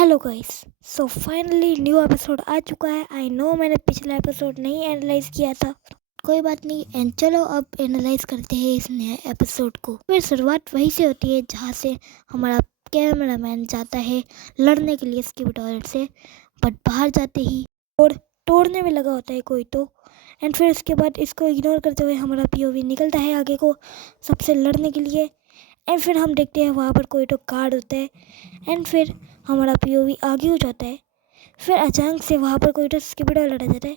Hello guys. So finally new episode आ चुका है। आई नो मैंने पिछला एपिसोड नहीं एनालाइज किया था, कोई बात नहीं। एंड चलो अब एनालाइज करते हैं इस नए एपिसोड को। फिर शुरुआत वहीं से होती है जहाँ से हमारा कैमरामैन जाता है लड़ने के लिए स्कीबी टॉयलेट से, बट बाहर जाते ही तोड़ने में लगा होता है कोई तो। एंड फिर उसके बाद इसको इग्नोर करते हुए हमारा पीओवी निकलता है आगे को सबसे लड़ने के लिए। एंड फिर हम देखते हैं वहाँ पर कोई तो कार्ड होता है। एंड फिर हमारा पीओवी आगे हो जाता है। फिर अचानक से वहाँ पर कोई तो स्किपिडो लड़ा जाता है।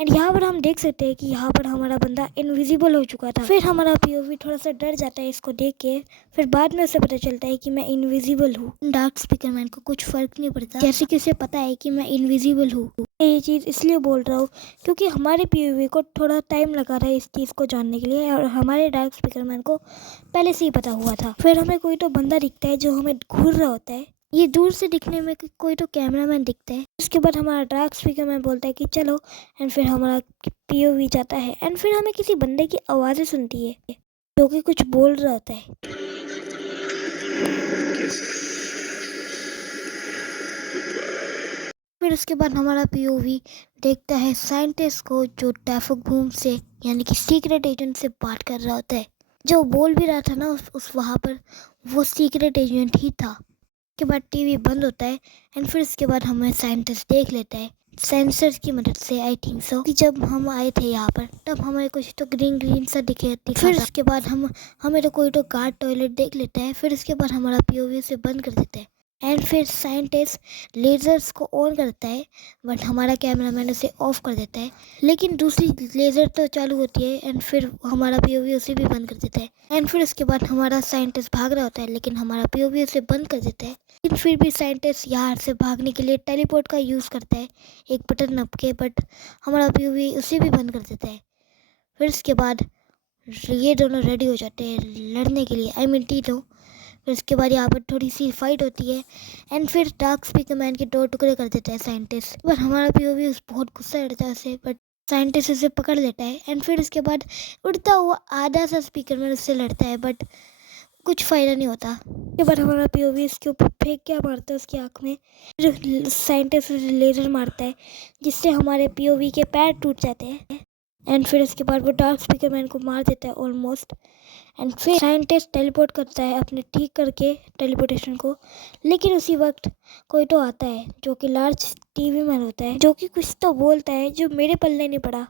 एंड यहाँ पर हम देख सकते हैं कि यहाँ पर हमारा बंदा इनविजिबल हो चुका था। फिर हमारा पीओवी थोड़ा सा डर जाता है इसको देख के। फिर बाद में उसे पता चलता है कि मैं इनविजिबल हूँ। डार्क स्पीकर मैन को कुछ फर्क नहीं पड़ता, जैसे कि उसे पता है कि मैं इनविजिबल हूँ। ये चीज़ इसलिए बोल रहा हूँ क्योंकि हमारे पीओवी को थोड़ा टाइम लगा रहा है इस चीज़ को जानने के लिए, और हमारे डार्क स्पीकर मैन को पहले से ही पता हुआ था। फिर हमें कोई तो बंदा दिखता है जो हमें घूर रहा होता है। ये दूर से दिखने में कोई तो कैमरामैन दिखता है। उसके बाद हमारा डार्क स्पीकर मैन बोलता है कि चलो। एंड फिर हमारा पीओवी जाता है। एंड फिर हमें किसी बंदे की आवाज़ें सुनती है जो कि कुछ बोल रहा होता है। फिर उसके बाद हमारा पीओवी देखता है साइंटिस्ट को जो टैफुक बूम से यानी कि सीक्रेट एजेंट से बात कर रहा होता है। जो बोल भी रहा था ना उस वहाँ पर, वो सीक्रेट एजेंट ही था। के बाद टीवी बंद होता है। एंड फिर इसके बाद हमें साइंटिस्ट देख लेता है सेंसर्स की मदद से। आई थिंक सो कि जब हम आए थे यहाँ पर तब हमें कुछ तो ग्रीन ग्रीन सा दिखा। फिर उसके बाद हमें तो कोई तो गार्ड टॉयलेट देख लेता है। फिर उसके बाद हमारा पीओवी से बंद कर देता है। एंड फिर साइंटिस्ट लेजर्स को ऑन करता है, बट हमारा कैमरामैन उसे ऑफ कर देता है। लेकिन दूसरी लेजर तो चालू होती है। एंड फिर हमारा पीओवी उसे भी बंद कर देता है। एंड फिर उसके बाद हमारा साइंटिस्ट भाग रहा होता है, लेकिन हमारा पीओवी उसे बंद कर देता है। लेकिन फिर भी साइंटिस्ट यहाँ से भागने के लिए टेलीपोर्ट का यूज़ करता है एक बटन नप के, बट हमारा पीओवी उसे भी बंद कर देता है। फिर उसके बाद ये दोनों रेडी हो जाते हैं लड़ने के लिए, आई मीन तीनों। फिर उसके बाद यहाँ पर थोड़ी सी फाइट होती है। एंड फिर डार्क स्पीकर मैन के दो टुकड़े कर देता है साइंटिस्ट, पर हमारा पीओवी उस बहुत गुस्सा रहता है उसे, बट साइंटिस्ट उसे पकड़ लेता है। एंड फिर उसके बाद उड़ता हुआ आधा सा स्पीकर मैन उससे लड़ता है, बट कुछ फ़ायदा नहीं होता। के बाद हमारा पीओवी इसके ऊपर फेंक क्या मारता है उसकी आँख में। फिर साइंटिस्ट लेज़र मारता है जिससे हमारे पीओवी के पैर टूट जाते हैं। एंड फिर उसके बाद वो डार्क स्पीकर मैन को मार देता है ऑलमोस्ट। एंड फिर साइंटिस्ट टेलीपोर्ट करता है अपने ठीक करके टेलीपोर्टेशन को। लेकिन उसी वक्त कोई तो आता है जो कि लार्ज टीवी मैन होता है, जो कि कुछ तो बोलता है जो मेरे पल्ले नहीं पड़ा।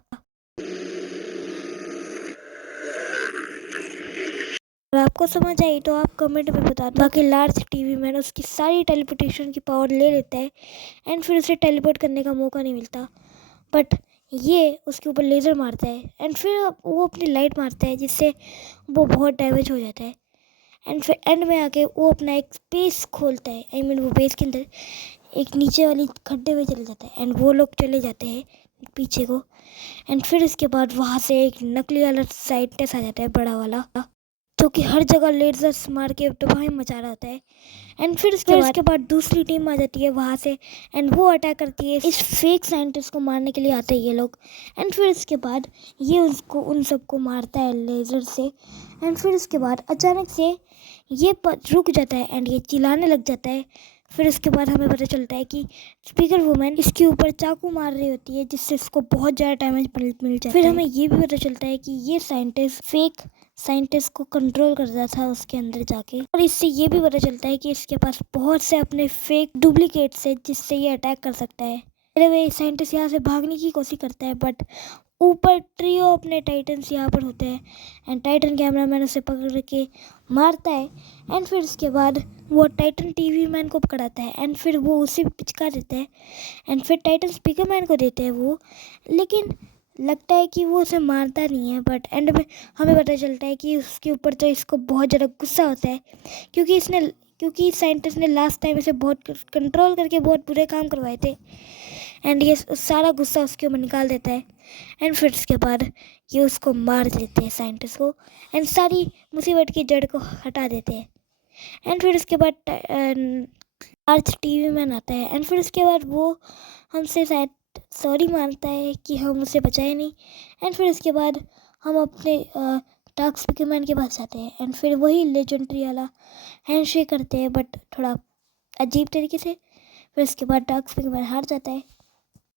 अगर आपको समझ आई तो आप कमेंट में बता दो। बाकी लार्ज टीवी मैन उसकी सारी टेलीपोर्टेशन की पावर ले लेता है। एंड फिर उसे टेलीपोर्ट करने का मौका नहीं मिलता, बट ये उसके ऊपर लेज़र मारता है। एंड फिर वो अपनी लाइट मारता है जिससे वो बहुत डैमेज हो जाता है। एंड फिर एंड में आके वो अपना एक स्पेस खोलता है, आई मीन वो बेस के अंदर एक नीचे वाली खड्डे में चले जाता है। एंड वो लोग चले जाते हैं पीछे को। एंड फिर इसके बाद वहाँ से एक नकली वाला साइंटिस्ट आ जाता है, बड़ा वाला, जो कि हर जगह लेजर्स मार के तबाही मचा रहा होता है। एंड फिर उसके बाद दूसरी टीम आ जाती है वहाँ से। एंड वो अटैक करती है इस फेक साइंटिस्ट को मारने के लिए आते हैं ये लोग। एंड फिर इसके बाद ये उसको उन सबको मारता है लेज़र से। एंड फिर उसके बाद अचानक से ये रुक जाता है एंड ये चिल्लाने लग जाता है। फिर उसके बाद हमें पता चलता है कि स्पीकर वुमेन इसके ऊपर चाकू मार रही होती है जिससे इसको बहुत ज़्यादा डैमेज मिल जाता है। फिर हमें ये भी पता चलता है कि ये साइंटिस्ट फेक साइंटिस्ट को कंट्रोल करता था उसके अंदर जाके। और इससे ये भी पता चलता है कि इसके पास बहुत से अपने फेक डुप्लीकेट्स है जिससे ये अटैक कर सकता है। वे साइंटिस्ट यहाँ से भागने की कोशिश करता है, बट ऊपर ट्रियो अपने टाइटन्स यहाँ पर होते हैं। एंड टाइटन कैमरामैन उसे पकड़ के मारता है। एंड फिर उसके बाद वो टाइटन टीवी मैन को पकड़ाता है। एंड फिर वो उसे पिचका देता है। एंड फिर टाइटन स्पीकर मैन को देते हैं वो, लेकिन लगता है कि वो उसे मारता नहीं है। बट एंड में हमें पता चलता है कि उसके ऊपर तो इसको बहुत ज़्यादा गुस्सा होता है, क्योंकि साइंटिस्ट ने लास्ट टाइम इसे बहुत कंट्रोल करके बहुत बुरे काम करवाए थे। एंड ये सारा गुस्सा उसके ऊपर निकाल देता है। एंड फिर उसके बाद ये उसको मार देते हैं साइंटिस्ट को। एंड सारी मुसीबत की जड़ को हटा देते हैं। एंड फिर उसके बाद लार्ज टीवी मैन आता है। एंड फिर उसके बाद वो हमसे शायद सॉरी मांगता है कि हम उसे बचाए नहीं। एंड फिर उसके बाद हम अपने डार्क स्पीकर मैन के पास जाते हैं। एंड फिर वही लेजेंडरी वाला हैंडशेक करते हैं, बट थोड़ा अजीब तरीके से। फिर इसके बाद डार्क स्पिंगमैन हार जाता है।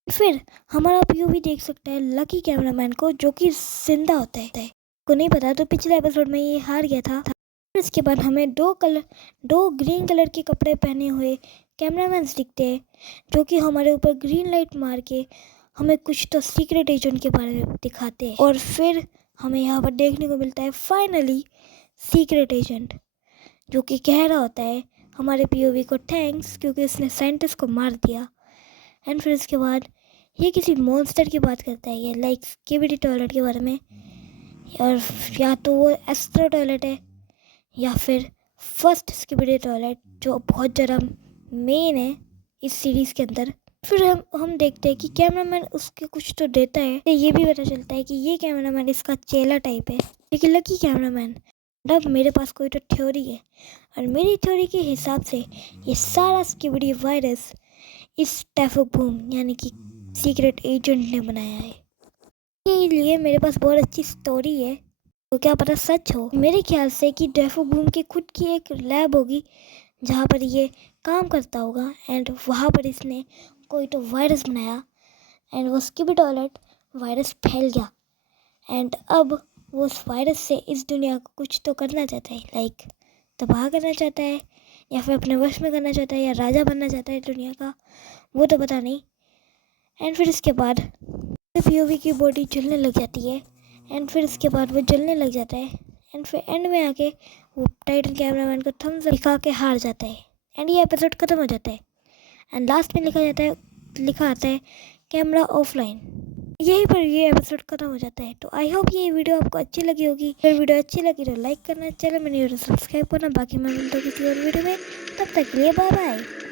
फिर हमारा पीओवी देख सकता है लकी कैमरामैन को, जो कि जिंदा होता है। को नहीं पता तो पिछले एपिसोड में ये हार गया था। फिर इसके बाद हमें दो ग्रीन कलर के कपड़े पहने हुए कैमरामैन दिखते हैं, जो कि हमारे ऊपर ग्रीन लाइट मार के हमें कुछ तो सीक्रेट एजेंट के बारे में दिखाते हैं। और फिर हमें यहाँ पर देखने को मिलता है फाइनली सीक्रेट एजेंट, जो कि कह रहा होता है हमारे पीओवी को थैंक्स क्योंकि इसने साइंटिस्ट को मार दिया। एंड फिर इसके बाद ये किसी मॉन्स्टर की बात करता है, ये लाइक स्किबिडी टॉयलेट के बारे में, और या तो वो एस्ट्रो टॉयलेट है या फिर फर्स्ट स्किबिडी टॉयलेट, जो बहुत ज़्यादा मेन है इस सीरीज़ के अंदर। फिर हम देखते हैं कि कैमरामैन उसके कुछ तो देता है, तो ये भी पता चलता है कि ये कैमरामैन इसका चेला टाइप है, लेकिन लकी कैमरामैन। अब मेरे पास कोई तो थ्योरी है, और मेरी थ्योरी के हिसाब से ये सारा स्किबिडी वायरस इस टैफोबूम यानी कि सीक्रेट एजेंट ने बनाया है। के लिए मेरे पास बहुत अच्छी स्टोरी है, तो क्या पता सच हो। मेरे ख्याल से कि टैफोबूम की खुद की एक लैब होगी जहाँ पर ये काम करता होगा, एंड वहाँ पर इसने कोई तो वायरस बनाया, एंड वो स्किबिडी टॉयलेट वायरस फैल गया, एंड अब वो उस वायरस से इस दुनिया को कुछ तो करना चाहता है, लाइक तबाह करना चाहता है या फिर अपने वश में करना चाहता है या राजा बनना चाहता है दुनिया का, वो तो पता नहीं। एंड फिर इसके बाद पीओवी की बॉडी जलने लग जाती है, एंड फिर इसके बाद वो जलने लग जाता है, एंड फिर एंड में आके वो टाइटन कैमरामैन को थम्स अप दिखा के हार जाता है, एंड ये एपिसोड ख़त्म हो जाता है। एंड लास्ट में लिखा आता है कैमरा ऑफलाइन। यहीं पर ये एपिसोड खत्म हो जाता है। तो आई होप ये वीडियो आपको अच्छी लगी होगी। अगर वीडियो अच्छी लगी तो लाइक करना, चैनल में नहीं हो तो सब्सक्राइब करना। बाकी मैं मिलता हूँ किसी और वीडियो में, तब तक के लिए बाय बाय।